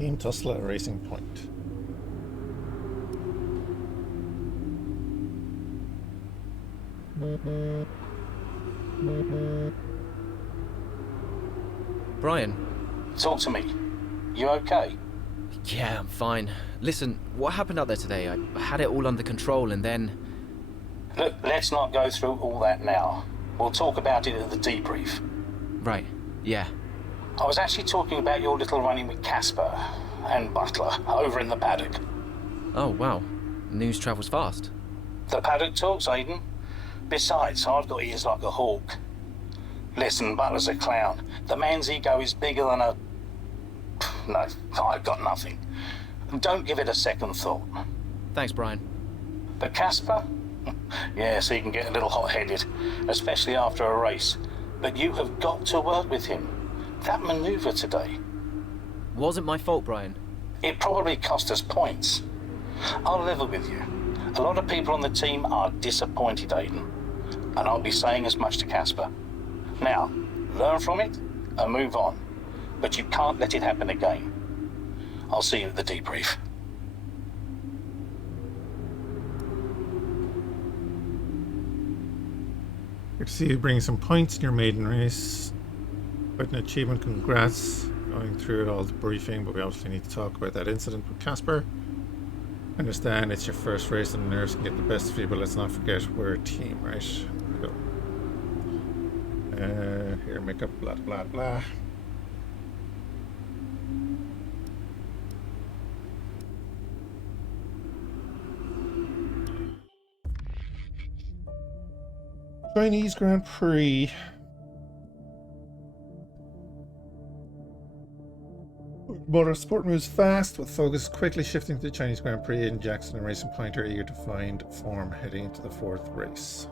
Team Tesla Racing Point. Brian. Talk to me. You okay? Yeah, I'm fine. Listen, what happened out there today? I had it all under control and then... Look, let's not go through all that now. We'll talk about it at the debrief. Right, yeah. I was actually talking about your little run-in with Casper and Butler over in the paddock. Oh, wow. News travels fast. The paddock talks, Aiden. Besides, I've got ears like a hawk. Listen, Butler's a clown. The man's ego is bigger than a... No, I've got nothing. Don't give it a second thought. Thanks, Brian. But Casper? Yes, he can get a little hot-headed, especially after a race. But you have got to work with him. That maneuver today... Wasn't my fault, Brian. It probably cost us points. I'll level with you. A lot of people on the team are disappointed, Aiden. And I'll be saying as much to Casper. Now, learn from it and move on. But you can't let it happen again. I'll see you at the debrief. Good to see you bring some points in your maiden race. Quite an achievement, congrats. Going through all the briefing, but we obviously need to talk about that incident with Casper. I understand it's your first race and the nerves can get the best of you, but let's not forget we're a team, right? Cool. Here, make up blah blah blah. Chinese Grand Prix. Motorsport moves fast, with focus quickly shifting to the Chinese Grand Prix, and Jackson and Racing Point are eager to find form heading into the fourth race.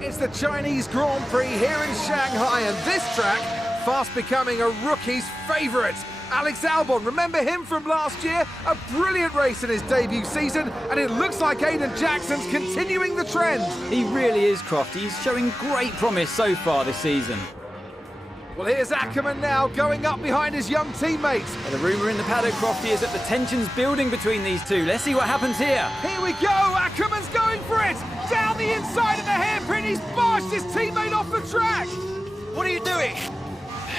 It's the Chinese Grand Prix here in Shanghai, and this track fast becoming a rookie's favourite. Alex Albon, remember him from last year? A brilliant race in his debut season, and it looks like Aiden Jackson's continuing the trend. He really is, Crofty. He's showing great promise so far this season. Well, here's Ackerman now, going up behind his young teammates. Well, the rumour in the paddock, Crofty, is that the tension's building between these two. Let's see what happens here. Here we go, Ackerman's going for it! Down the inside of the hairpin, he's barged his teammate off the track! What are you doing?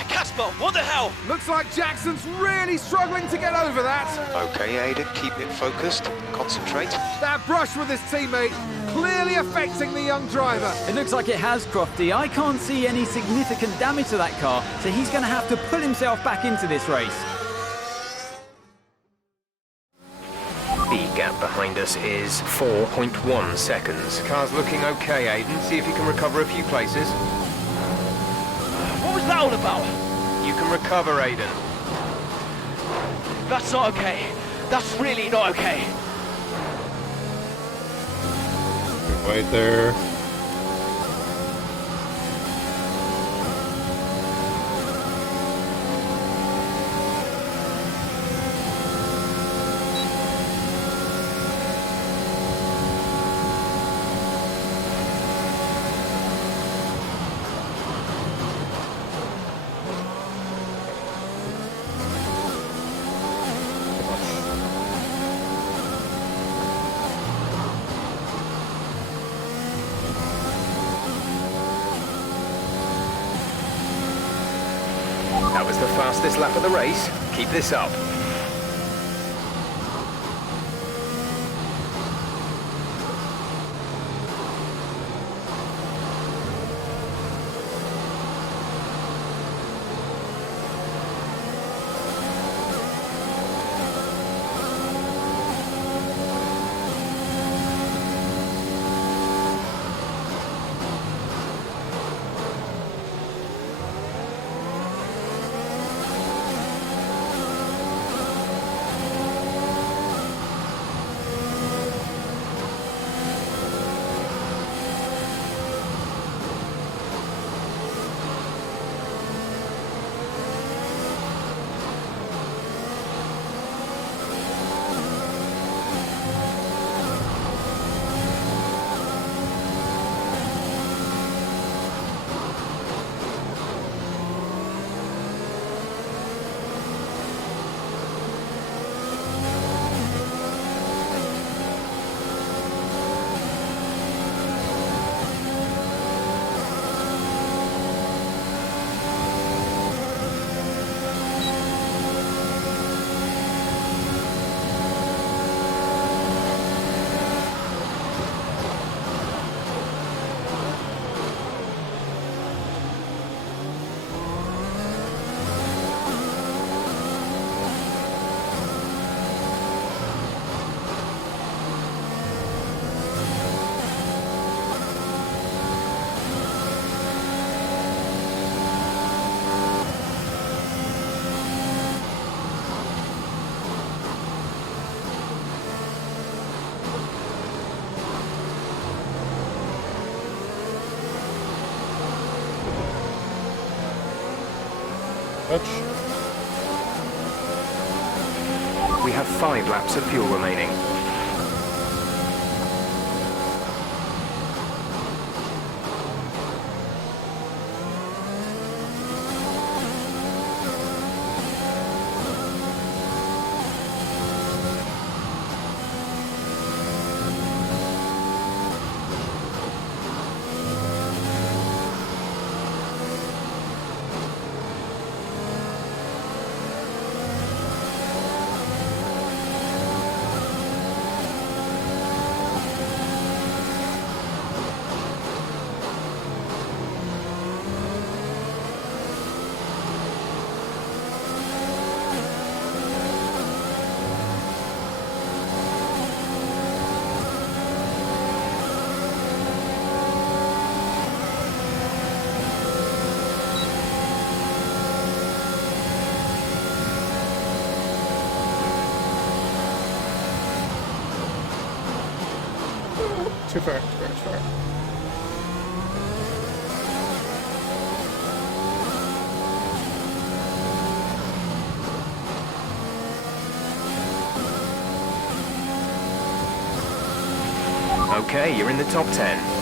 Casper, what the hell? Looks like Jackson's really struggling to get over that. Okay, Aiden, keep it focused, concentrate. That brush with his teammate clearly affecting the young driver. It looks like it has, Crofty. I can't see any significant damage to that car, so he's going to have to pull himself back into this race. The gap behind us is 4.1 seconds. Car's looking okay, Aiden. See if you can recover a few places. What was that all about? You can recover, Aiden. That's not okay. That's really not okay. Right there. That was the fastest lap of the race. Keep this up. Touch. We have 5 laps of fuel remaining. Too far, too far. Okay, you're in the top 10.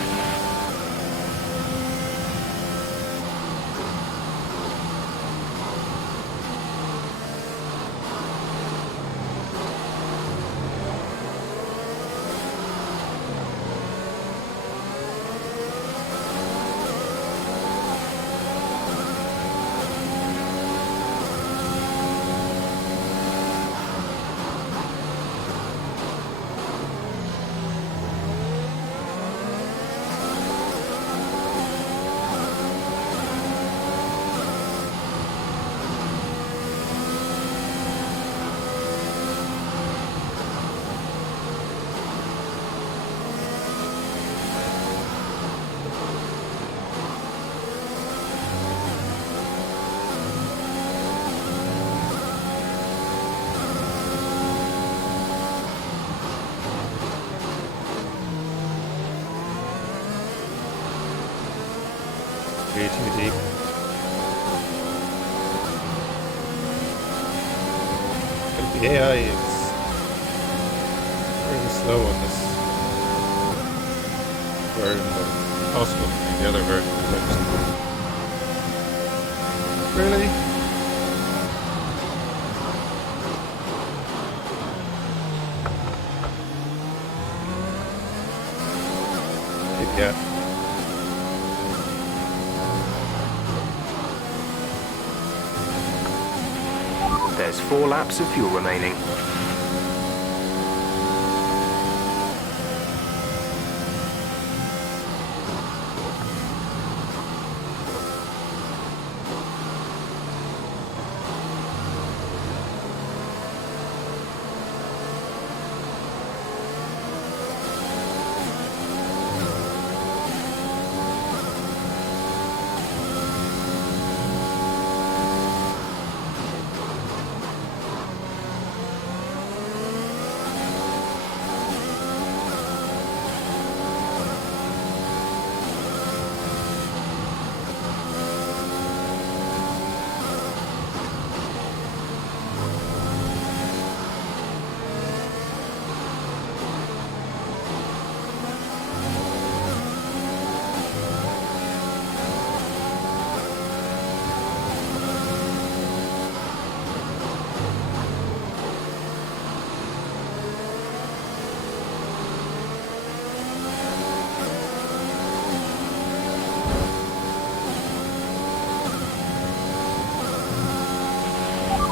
Way too deep. But the AI is really slow on this version, but possible in the other version. Really? Yeah. There's 4 laps of fuel remaining.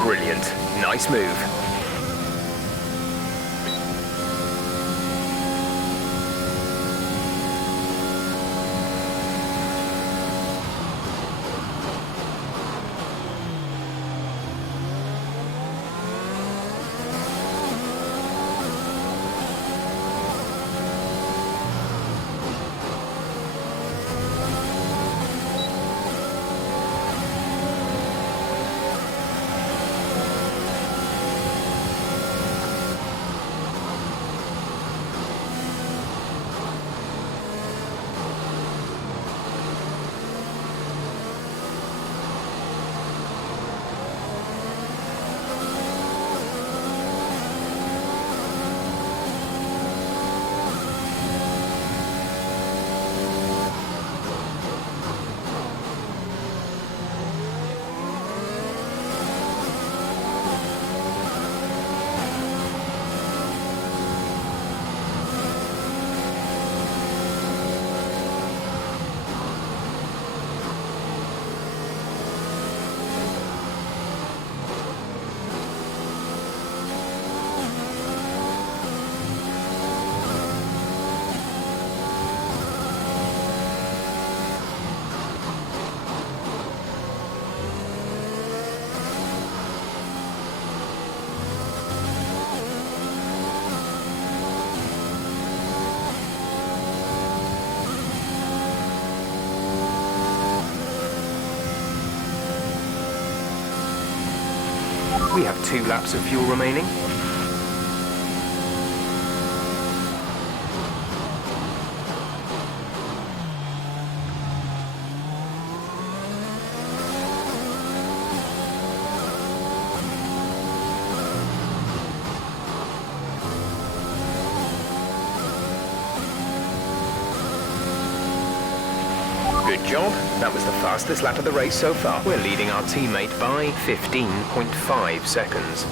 Brilliant. Nice move. We have 2 laps of fuel remaining. Good job. That was the fastest lap of the race so far. We're leading our teammate by 15.5 seconds.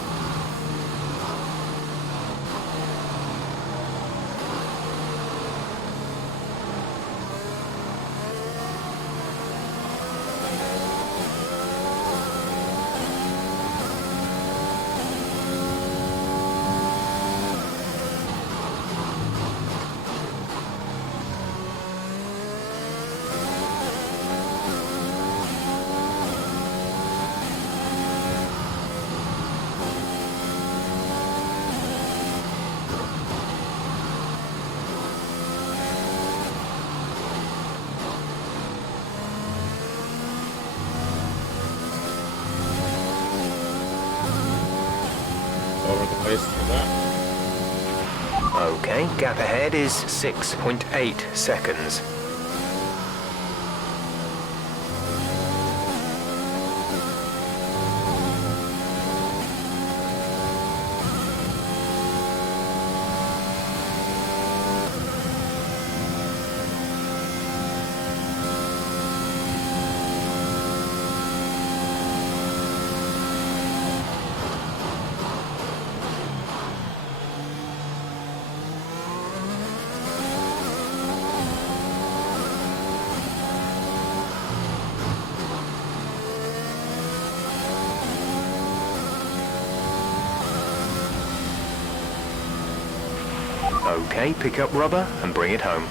Over the place for that. Okay, gap ahead is 6.8 seconds. Okay, pick up rubber and bring it home.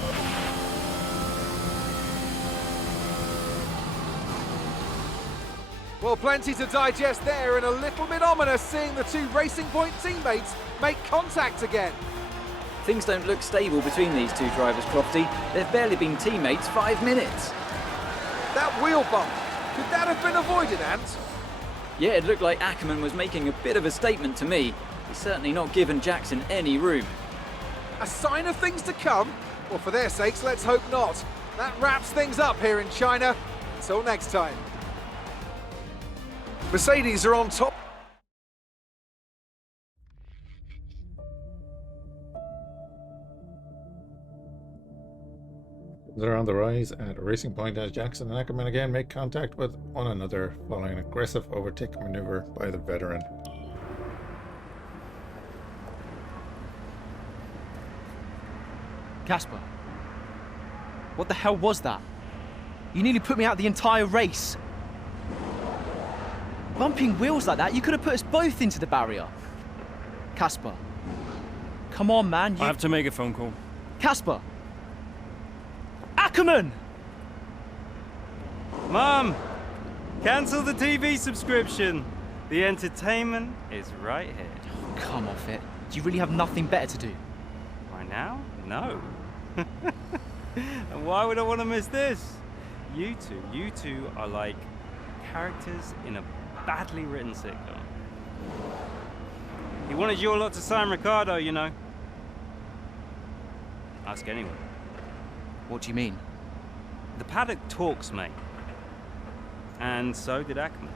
Well, plenty to digest there, and a little bit ominous seeing the 2 Racing Point teammates make contact again. Things don't look stable between these 2 drivers, Crofty. They've barely been teammates 5 minutes. That wheel bump, could that have been avoided, Ant? Yeah, it looked like Ackerman was making a bit of a statement to me. He's certainly not given Jackson any room. A sign of things to come? Well, for their sakes, let's hope not. That wraps things up here in China. Until next time. Mercedes are on top. They're on the rise at a Racing Point as Jackson and Ackerman again make contact with one another following an aggressive overtake maneuver by the veteran. Casper, what the hell was that? You nearly put me out the entire race. Bumping wheels like that, you could have put us both into the barrier. Casper, come on, man. I have to make a phone call. Casper! Ackerman! Mom! Cancel the TV subscription. The entertainment is right here. Oh, come off it. Do you really have nothing better to do? Right now? No. And why would I want to miss this? You two are like characters in a badly written sitcom. He wanted your lot to sign Ricardo, you know. Ask anyone. What do you mean? The paddock talks, mate. And so did Ackerman.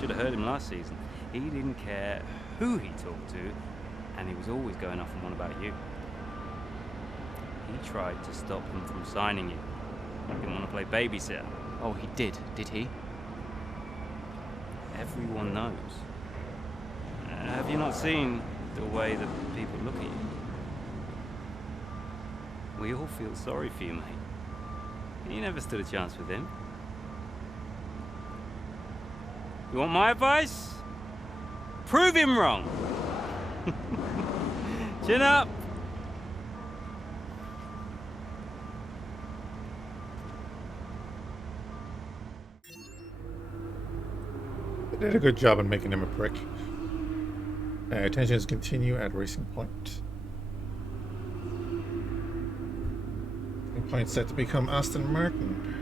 Should have heard him last season. He didn't care who he talked to, and he was always going off on one about you. He tried to stop them from signing you. He didn't want to play babysitter. Oh, he did he? Everyone knows. Have you not seen the way that people look at you? We all feel sorry for you, mate. You never stood a chance with him. You want my advice? Prove him wrong. Chin up. They did a good job in making him a prick. Tensions continue at Racing Point. Racing Point set to become Aston Martin.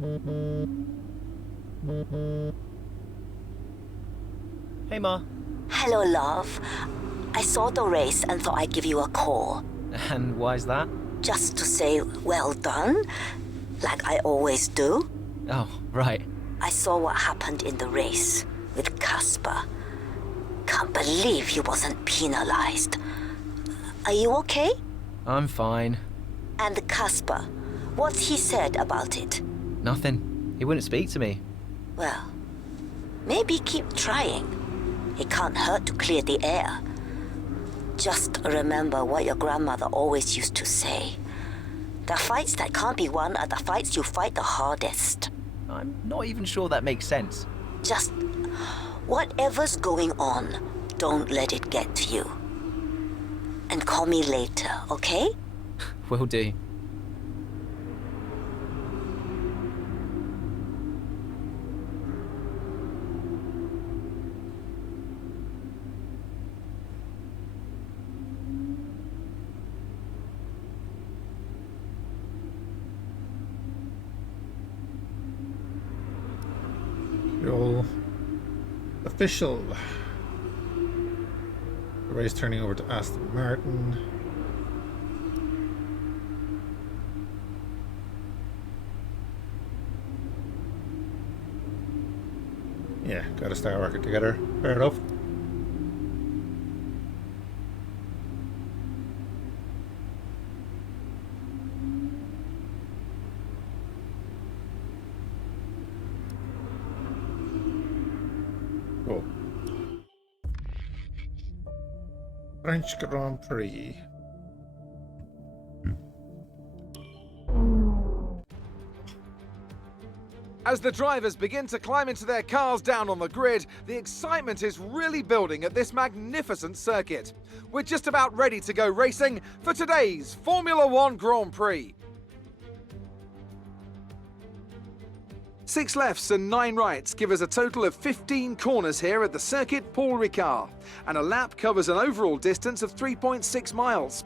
Hey, Ma. Hello, love. I saw the race and thought I'd give you a call. And why's that? Just to say well done, like I always do. Oh, right. I saw what happened in the race with Casper. Can't believe he wasn't penalized. Are you okay? I'm fine. And Casper, what's he said about it? Nothing. He wouldn't speak to me. Well, maybe keep trying. It can't hurt to clear the air. Just remember what your grandmother always used to say. The fights that can't be won are the fights you fight the hardest. I'm not even sure that makes sense. Just whatever's going on, don't let it get to you. And call me later, okay? Will do. Your official. The race turning over to Aston Martin. Yeah, gotta start working together. Fair enough. Cool. French Grand Prix. As the drivers begin to climb into their cars down on the grid, the excitement is really building at this magnificent circuit. We're just about ready to go racing for today's Formula One Grand Prix. 6 lefts and 9 rights give us a total of 15 corners here at the Circuit Paul Ricard, and a lap covers an overall distance of 3.6 miles.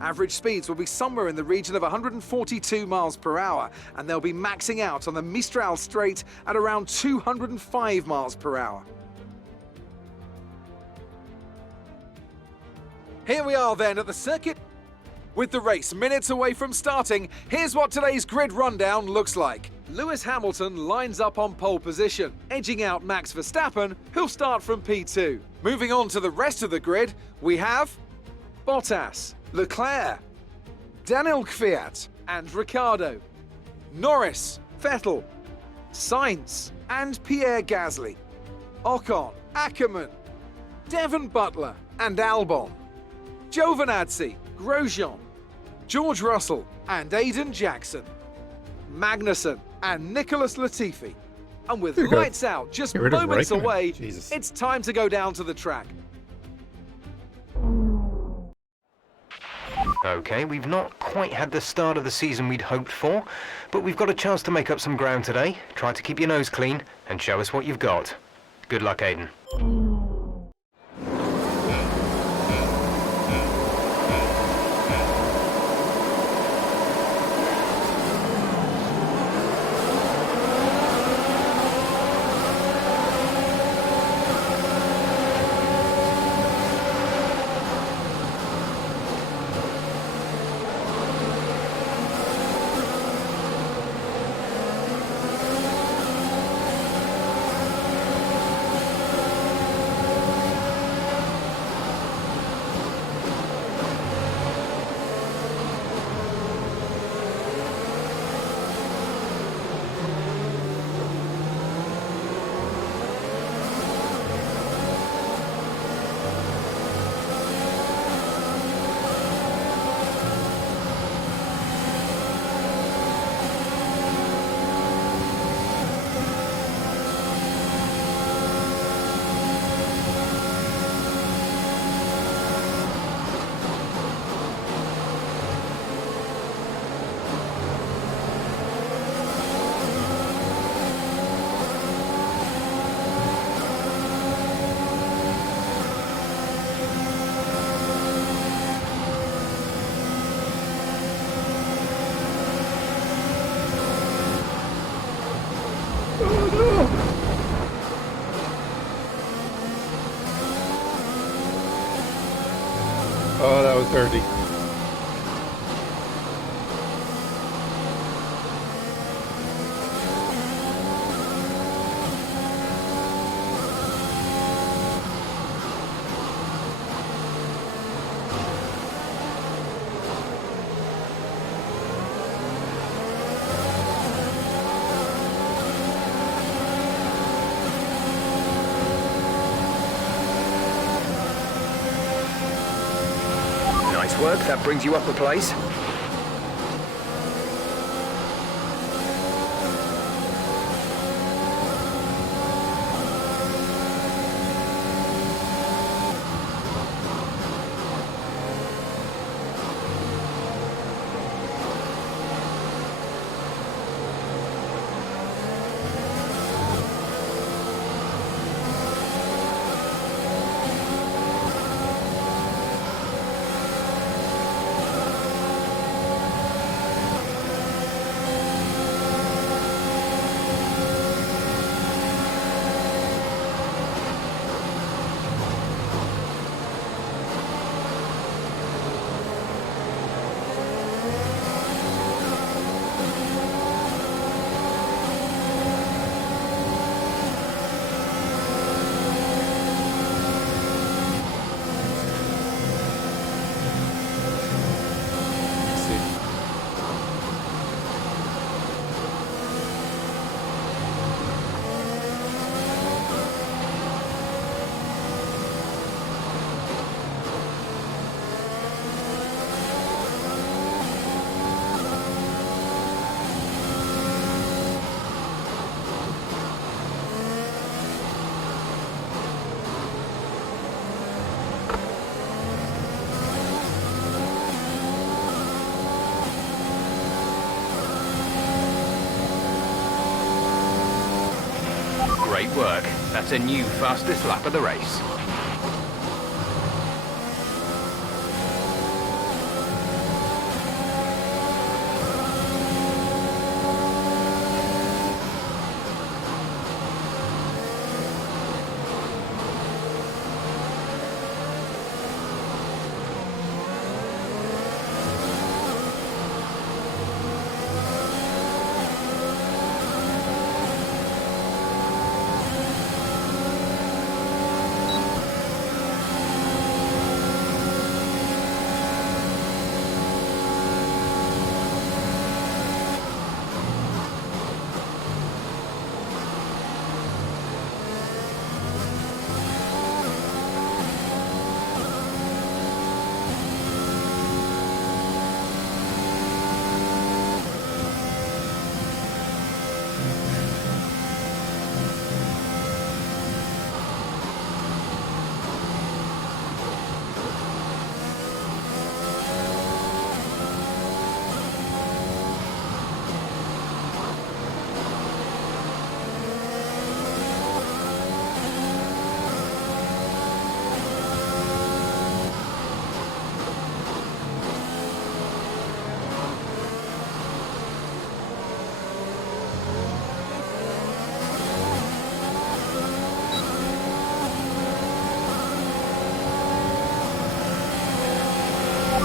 Average speeds will be somewhere in the region of 142 miles per hour, and they'll be maxing out on the Mistral Straight at around 205 miles per hour. Here we are then at the circuit. With the race minutes away from starting, here's what today's grid rundown looks like. Lewis Hamilton lines up on pole position, edging out Max Verstappen, who'll start from P2. Moving on to the rest of the grid, we have Bottas, Leclerc, Daniel Kvyat and Ricciardo, Norris, Vettel, Sainz and Pierre Gasly, Ocon, Ackermann, Devon Butler and Albon, Giovinazzi, Grosjean, George Russell and Aiden Jackson, Magnussen and Nicholas Latifi. And with lights out just moments away, it's time to go down to the track. Okay, we've not quite had the start of the season we'd hoped for, but we've got a chance to make up some ground today. Try to keep your nose clean and show us what you've got. Good luck, Aiden. 30. Nice work, that brings you up a place. Great work. That's a new fastest lap of the race.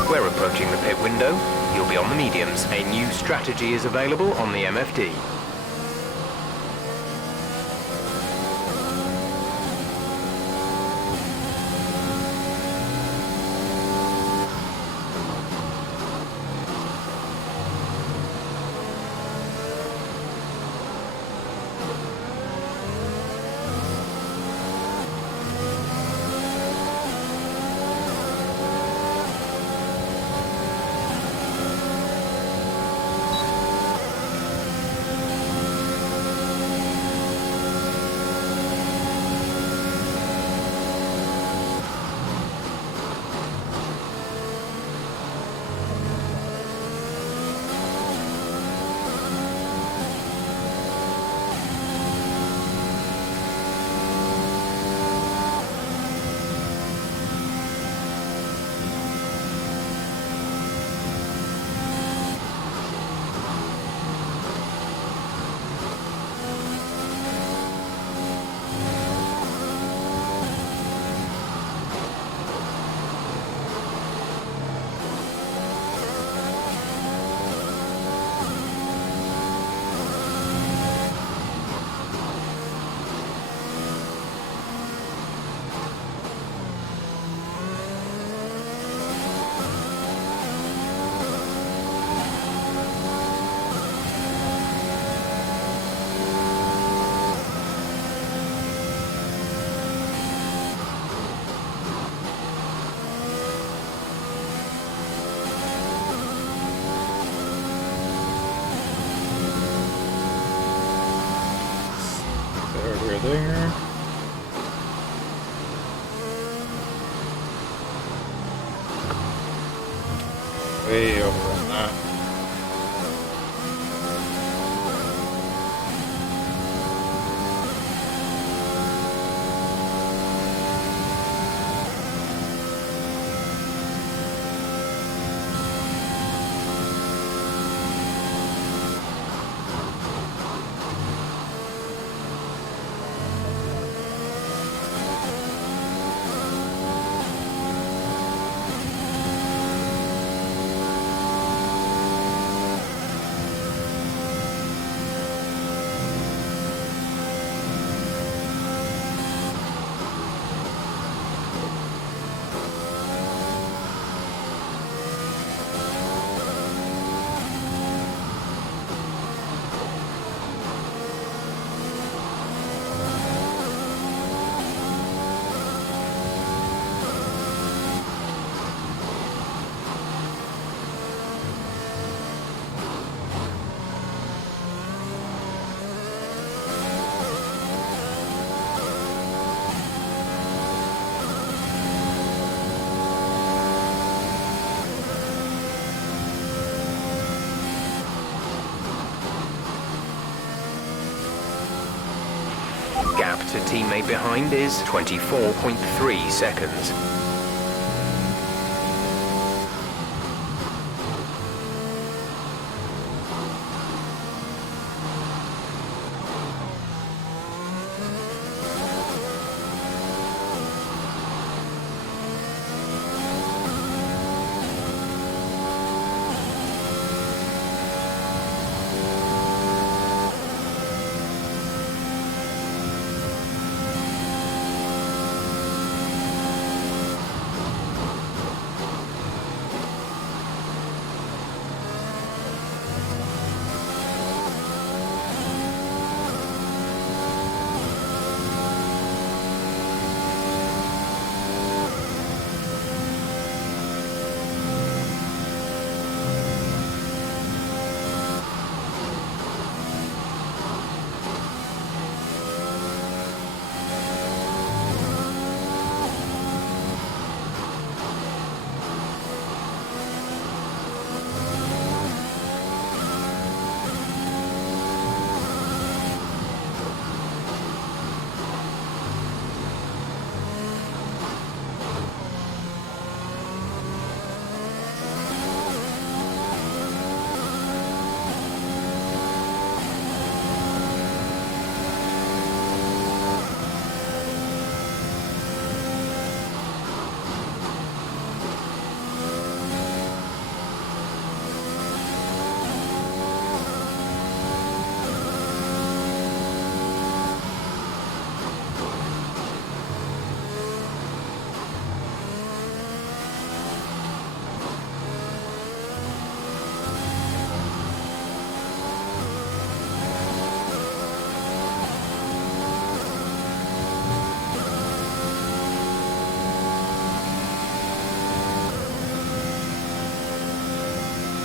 We're approaching the pit window. You'll be on the mediums. A new strategy is available on the MFD. clear there. Way over on that. Gap to teammate behind is 24.3 seconds.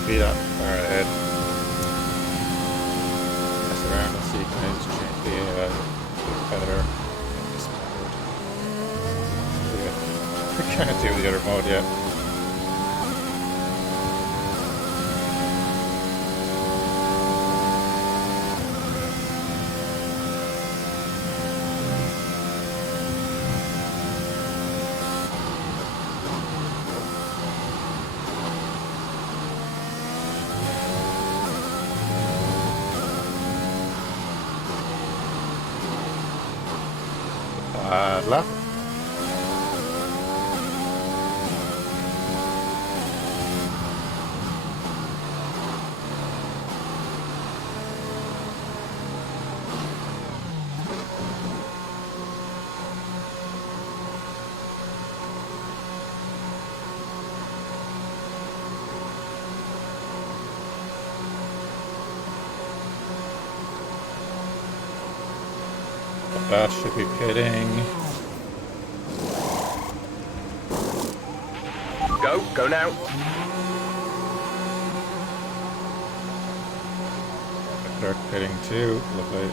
Speed up, far ahead. Mess around and see, can I just change the feather? I can't do the other mode yet. Left. That should be pitting. Go now. Dark pitting too, lovely.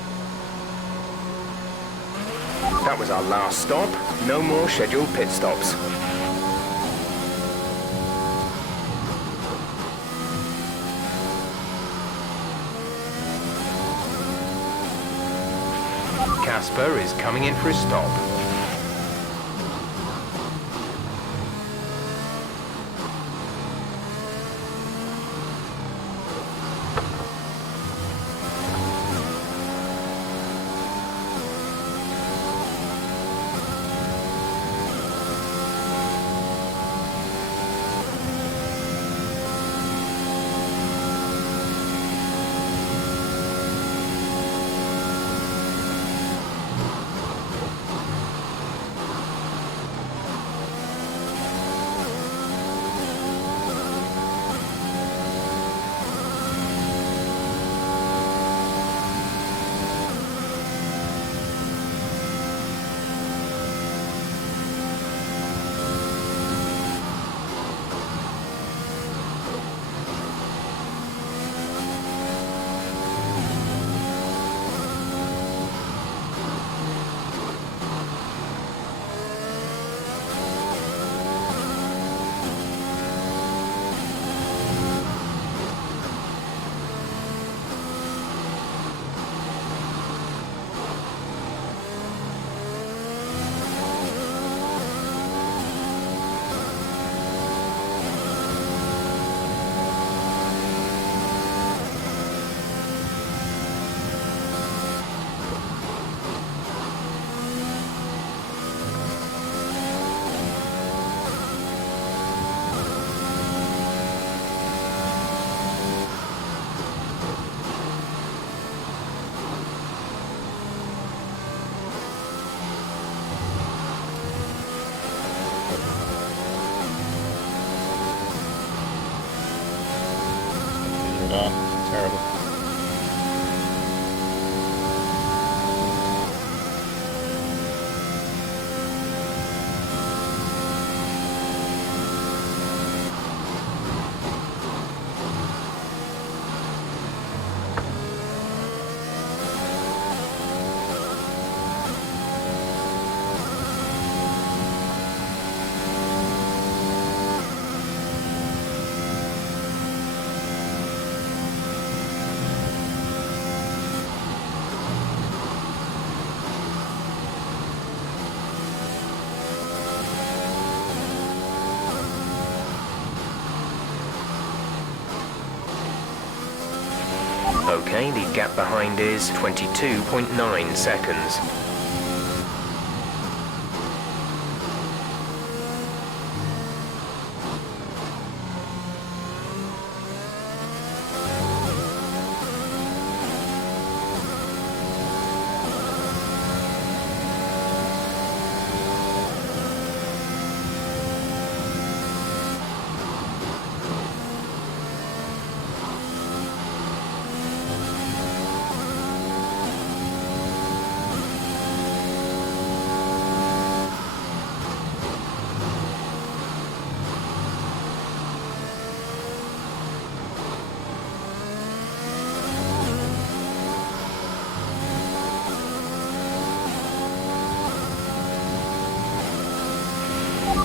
That was our last stop. No more scheduled pit stops. Casper is coming in for his stop. Terrible. Okay, the gap behind is 22.9 seconds.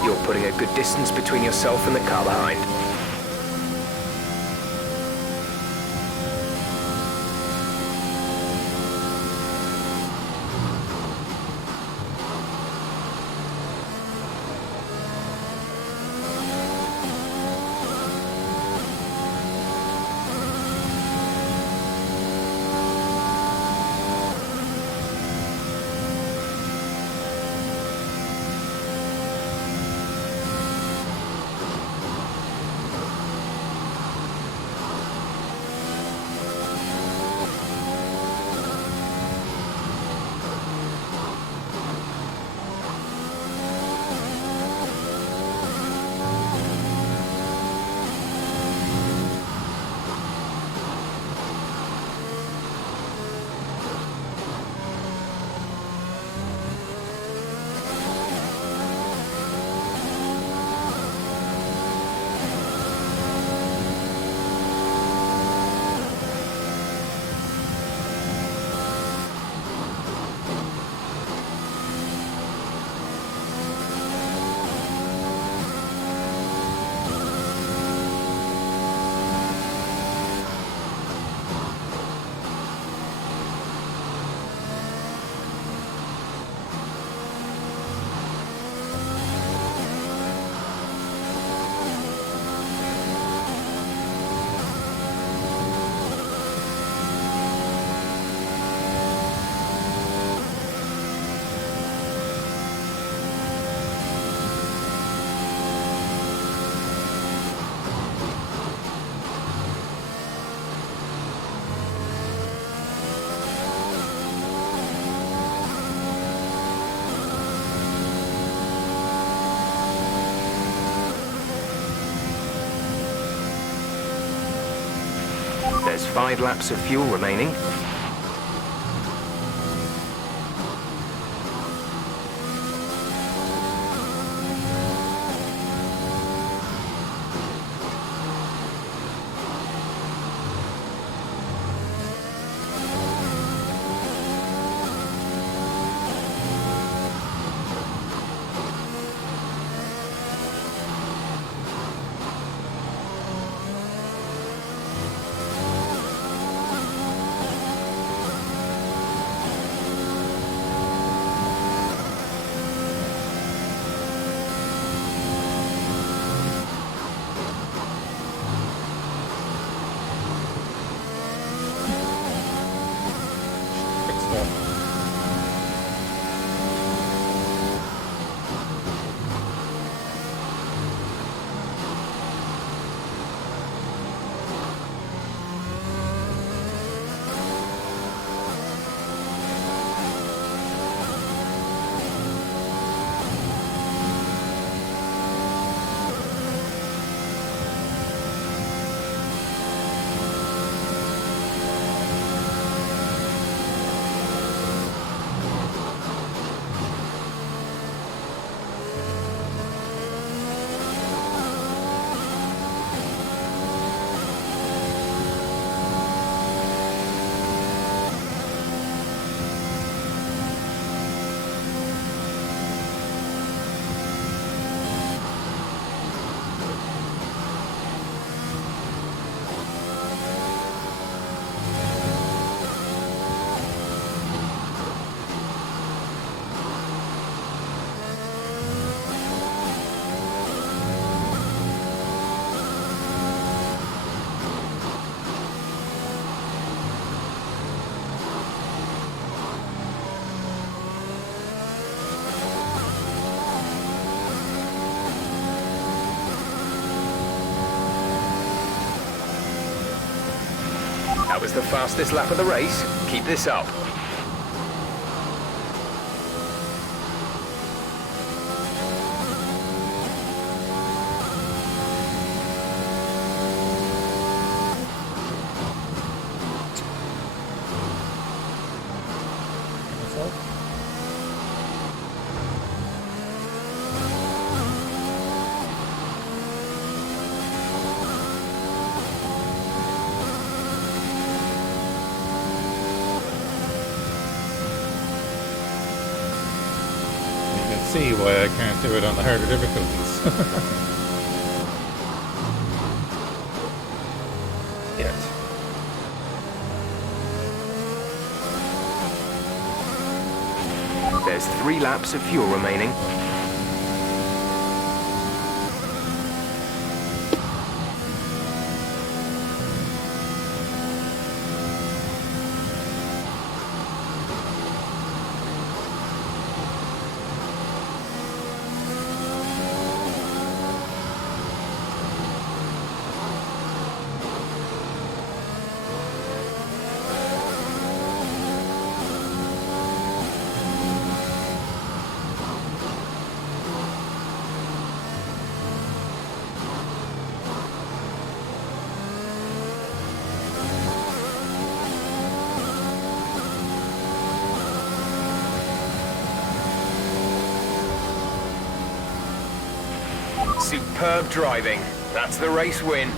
You're putting a good distance between yourself and the car behind. There's 5 laps of fuel remaining. Good stuff. That was the fastest lap of the race. Keep this up. You can see why I can't do it on the harder difficulties. Yet. There's 3 laps of fuel remaining. Superb driving. That's the race win.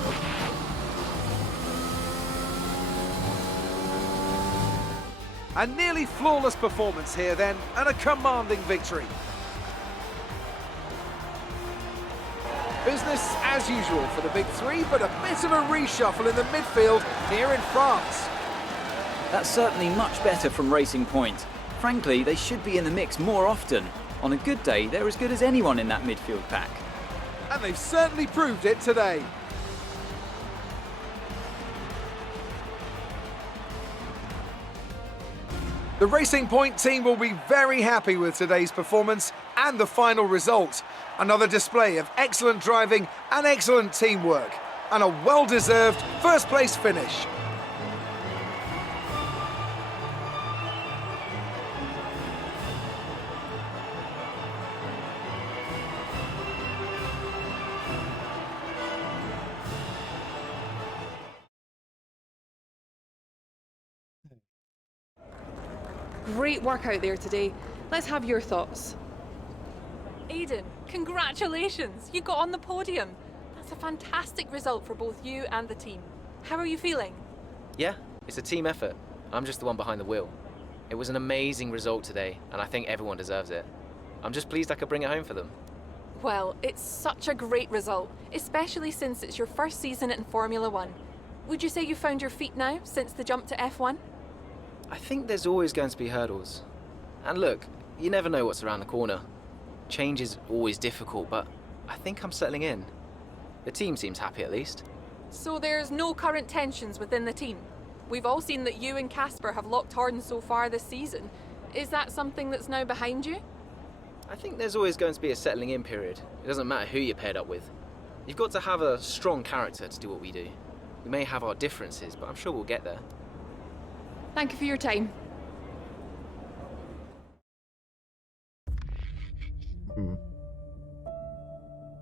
A nearly flawless performance here then, and a commanding victory. Business as usual for the big three, but a bit of a reshuffle in the midfield here in France. That's certainly much better from Racing Point. Frankly, they should be in the mix more often. On a good day, they're as good as anyone in that midfield pack. And they've certainly proved it today. The Racing Point team will be very happy with today's performance and the final result. Another display of excellent driving and excellent teamwork, and a well-deserved first-place finish. Great work out there today. Let's have your thoughts. Aiden, congratulations! You got on the podium. That's a fantastic result for both you and the team. How are you feeling? Yeah, it's a team effort. I'm just the one behind the wheel. It was an amazing result today, and I think everyone deserves it. I'm just pleased I could bring it home for them. Well, it's such a great result, especially since it's your first season in Formula One. Would you say you found your feet now, since the jump to F1? I think there's always going to be hurdles. And look, you never know what's around the corner. Change is always difficult, but I think I'm settling in. The team seems happy at least. So there's no current tensions within the team? We've all seen that you and Casper have locked horns so far this season. Is that something that's now behind you? I think there's always going to be a settling in period. It doesn't matter who you're paired up with. You've got to have a strong character to do what we do. We may have our differences, but I'm sure we'll get there. Thank you for your time.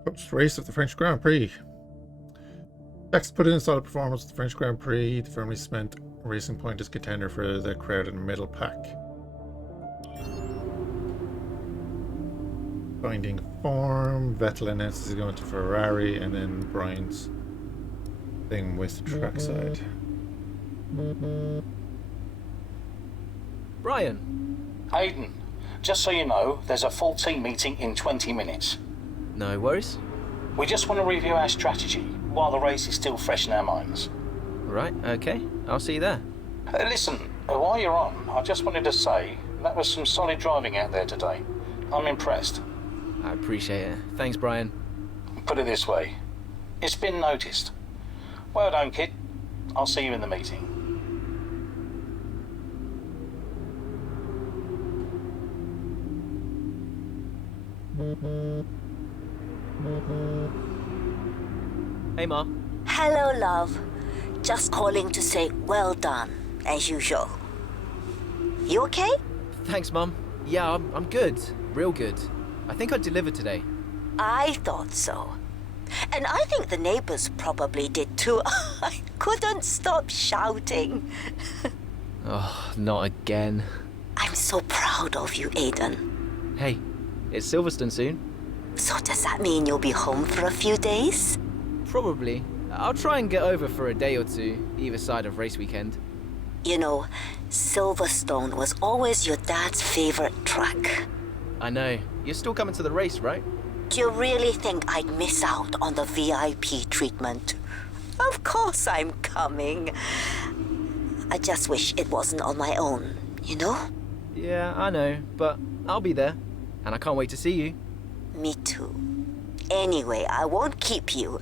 First race of the French Grand Prix. Fhiachs put in a solid performance at the French Grand Prix. The firmly cement Racing Point as contender for the crowded middle pack. Finding form, Vettel announces he's going to Ferrari, and then Brian's thing with the trackside. Brian! Aiden, just so you know, there's a full team meeting in 20 minutes. No worries. We just want to review our strategy while the race is still fresh in our minds. Right, okay. I'll see you there. Listen, while you're on, I just wanted to say that was some solid driving out there today. I'm impressed. I appreciate it. Thanks, Brian. Put it this way, it's been noticed. Well done, kid. I'll see you in the meeting. Hey, Ma. Hello, love. Just calling to say well done, as usual. You okay? Thanks, Mum. Yeah, I'm good. Real good. I think I delivered today. I thought so. And I think the neighbors probably did too. I couldn't stop shouting. Oh, not again. I'm so proud of you, Aiden. Hey, it's Silverstone soon. So does that mean you'll be home for a few days? Probably. I'll try and get over for a day or two, either side of race weekend. You know, Silverstone was always your dad's favorite track. I know. You're still coming to the race, right? Do you really think I'd miss out on the VIP treatment? Of course I'm coming. I just wish it wasn't on my own, you know? Yeah, I know, but I'll be there. And I can't wait to see you. Me too. Anyway, I won't keep you.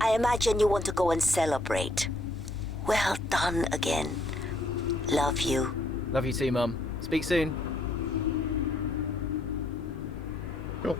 I imagine you want to go and celebrate. Well done again. Love you. Love you too, Mum. Speak soon. Cool.